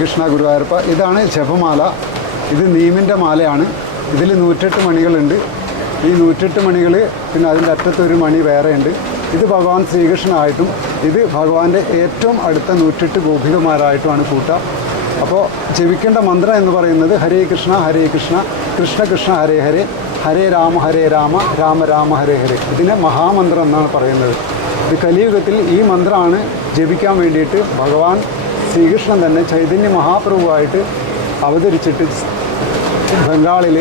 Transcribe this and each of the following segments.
കൃഷ്ണ ഗുരുവായൂരപ്പ. ഇതാണ് ജപമാല. ഇത് നീമിന്റെ മാലയാണ്. ഇതിൽ നൂറ്റെട്ട് മണികളുണ്ട്. ഈ നൂറ്റെട്ട് മണികൾ പിന്നെ അതിന്റെ അറ്റത്തൊരു മണി വേറെയുണ്ട്. ഇത് ഭഗവാൻ ശ്രീകൃഷ്ണനായിട്ടും ഇത് ഭഗവാന്റെ ഏറ്റവും അടുത്ത നൂറ്റെട്ട് ഗോപികമാരായിട്ടുമാണ് കൂട്ട അപ്പോൾ ജപിക്കേണ്ട മന്ത്രം എന്ന് പറയുന്നത് ഹരേ കൃഷ്ണ ഹരേ കൃഷ്ണ കൃഷ്ണ കൃഷ്ണ ഹരേ ഹരേ ഹരേ രാമ ഹരേ രാമ രാമ രാമ ഹരേ ഹരേ. ഇതിനെ മഹാമന്ത്രം എന്നാണ് പറയുന്നത്. ഇത് കലിയുഗത്തിൽ ഈ മന്ത്രമാണ് ജപിക്കാൻ വേണ്ടിയിട്ട് ഭഗവാൻ ശ്രീകൃഷ്ണൻ തന്നെ ചൈതന്യ മഹാപ്രഭുവായിട്ട് അവതരിച്ചിട്ട് ബംഗാളിൽ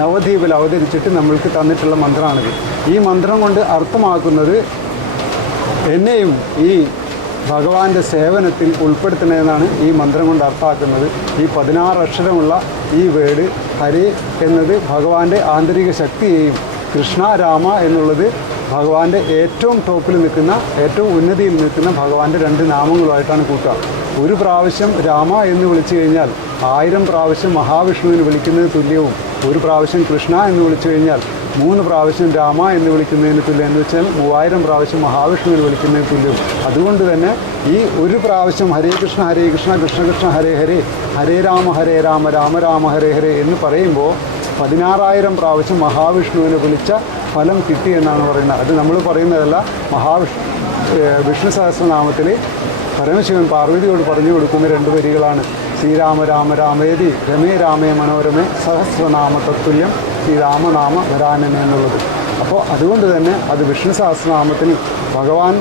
നവദ്വീപിൽ അവതരിച്ചിട്ട് നമ്മൾക്ക് തന്നിട്ടുള്ള മന്ത്രമാണിത്. ഈ മന്ത്രം കൊണ്ട് അർത്ഥമാക്കുന്നത് എന്നെയും ഈ ഭഗവാന്റെ സേവനത്തിൽ ഉൾപ്പെടുത്തണമെന്നാണ് ഈ മന്ത്രം കൊണ്ട് അർത്ഥമാക്കുന്നത്. ഈ പതിനാറ് അക്ഷരമുള്ള ഈ വേർഡ് ഹരി എന്നത് ഭഗവാന്റെ ആന്തരിക ശക്തിയെയും കൃഷ്ണ രാമ എന്നുള്ളത് ഭഗവാന്റെ ഏറ്റവും ടോപ്പിൽ നിൽക്കുന്ന ഏറ്റവും ഉന്നതിയിൽ നിൽക്കുന്ന ഭഗവാന്റെ രണ്ട് നാമങ്ങളുമായിട്ടാണ് കൂട്ടുക. ഒരു പ്രാവശ്യം രാമ എന്ന് വിളിച്ചു കഴിഞ്ഞാൽ ആയിരം പ്രാവശ്യം മഹാവിഷ്ണുവിന് വിളിക്കുന്നതിന് തുല്യവും ഒരു പ്രാവശ്യം കൃഷ്ണ എന്ന് വിളിച്ചു കഴിഞ്ഞാൽ മൂന്ന് പ്രാവശ്യം രാമ എന്ന് വിളിക്കുന്നതിന് തുല്യം എന്ന് വെച്ചാൽ മൂവായിരം പ്രാവശ്യം മഹാവിഷ്ണുവിന് വിളിക്കുന്നതിന് തുല്യവും. അതുകൊണ്ട് തന്നെ ഈ ഒരു പ്രാവശ്യം ഹരേ കൃഷ്ണ ഹരേ കൃഷ്ണ കൃഷ്ണ കൃഷ്ണ ഹരേ ഹരേ ഹരേ രാമ ഹരേ രാമ രാമ രാമ ഹരേ ഹരേ എന്ന് പറയുമ്പോൾ പതിനാറായിരം പ്രാവശ്യം മഹാവിഷ്ണുവിനെ വിളിച്ച ഫലം കിട്ടി എന്നാണ് പറയുന്നത്. അത് നമ്മൾ പറയുന്നതല്ല മഹാവിഷ്ണു ഏഹ് വിഷ്ണു സഹസ്രനാമത്തിൽ പരമശിവൻ പാർവതിയോട് പറഞ്ഞു കൊടുക്കുന്ന രണ്ട് വരികളാണ്. ശ്രീരാമ രാമ രാമേതി രമേ രാമേ മനോരമേ സഹസ്രനാമ തത്തുല്യം ശ്രീരാമനാമ വരാനനെ എന്നുള്ളത്. അപ്പോൾ അതുകൊണ്ട് തന്നെ അത് വിഷ്ണു സഹസ്രനാമത്തിന് ഭഗവാൻ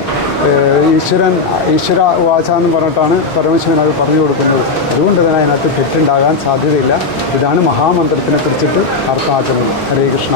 ഈശ്വരൻ ഈശ്വര വാച എന്ന് പറഞ്ഞിട്ടാണ് പരമശിവൻ അത് പറഞ്ഞു കൊടുക്കുന്നത്. അതുകൊണ്ട് തന്നെ അതിനകത്ത് തെറ്റുണ്ടാകാൻ സാധ്യതയില്ല. ഇതാണ് മഹാമന്ത്രത്തിനെ കുറിച്ചിട്ട് അർത്ഥമാക്കുന്നത്. ഹരേ കൃഷ്ണ